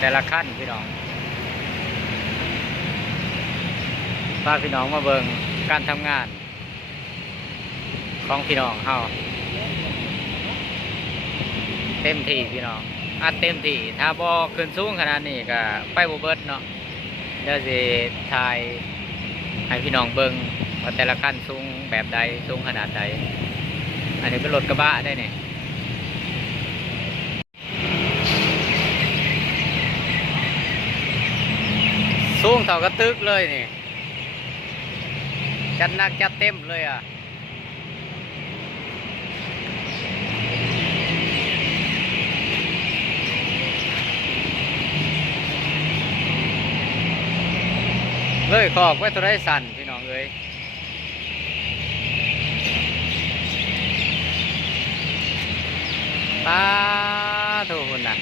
แต่ละขั้นพี่น้องพาพี่น้องมาเบิงการทำงาน ของพี่น้องเฮาเต็มที่พี่น้องอัดเต็มที่ถ้าบอขึ้นสูงขนาดนี้ก็ไปบ่เบิดเนาะเดี๋ยวสิถ่ายให้พี่น้องเบิงว่าแต่ละขั้นสูงแบบใดสูงขนาดใด อันนี้เป็นรถกระบะได้เนี่ย สูงเท่ากับตึกเลยนี่ จัดหนักจัดเต็มเลยอะเลยขอกไว้ตัวไรสั่นพี่น้องเอ้ยปาถูกคนน่ะ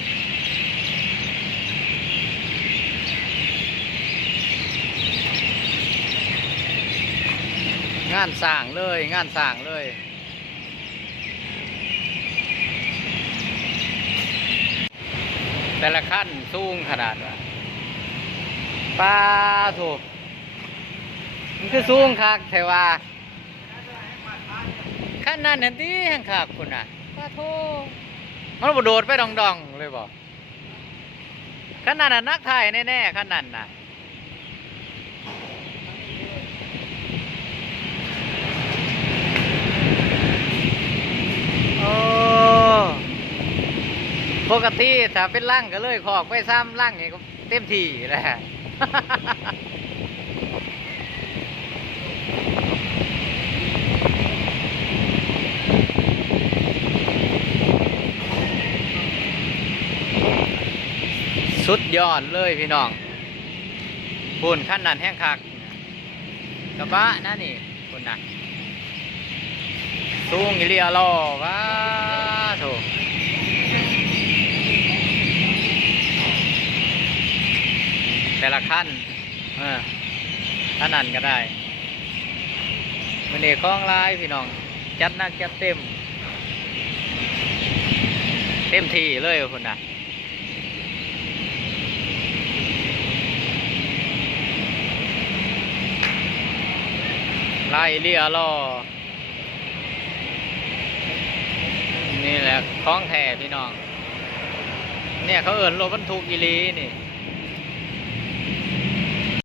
งานสร้างเลย งานสร้างเลย แต่ละขั้นสูงขนาดว่าปลาถูกมันคือสูงคักแต่ว่าขั้นนั้นเห็นที่แห่งคักคุณน่ะปลาโทมันบ่โดดไปดองๆเลยบอกขั้นนั้นนักถ่ายแน่ๆขั้นนั้นน่ะ โอ้ ปกติถ้าเป็นร่างก็เลยขอกไปซ้ำร่างนี่ก็เต็มที่แหละสุดยอดเลยพี่น้องพูนขั้นนั้นแห้งคักกระบะนะนี่คุณนะสูงเลียรอว้าโถ แต่ละขั้นเออขั้นนั้นก็ได้มันนี่คล้องลายพี่น้อง จัดหนักจัดเต็ม เต็มที่เลยคุณนะลายอีเลียรอนี่แหละคล้องแท้พี่น้อง เนี่ยเขาเอินรถบรรทุกอีลีนี่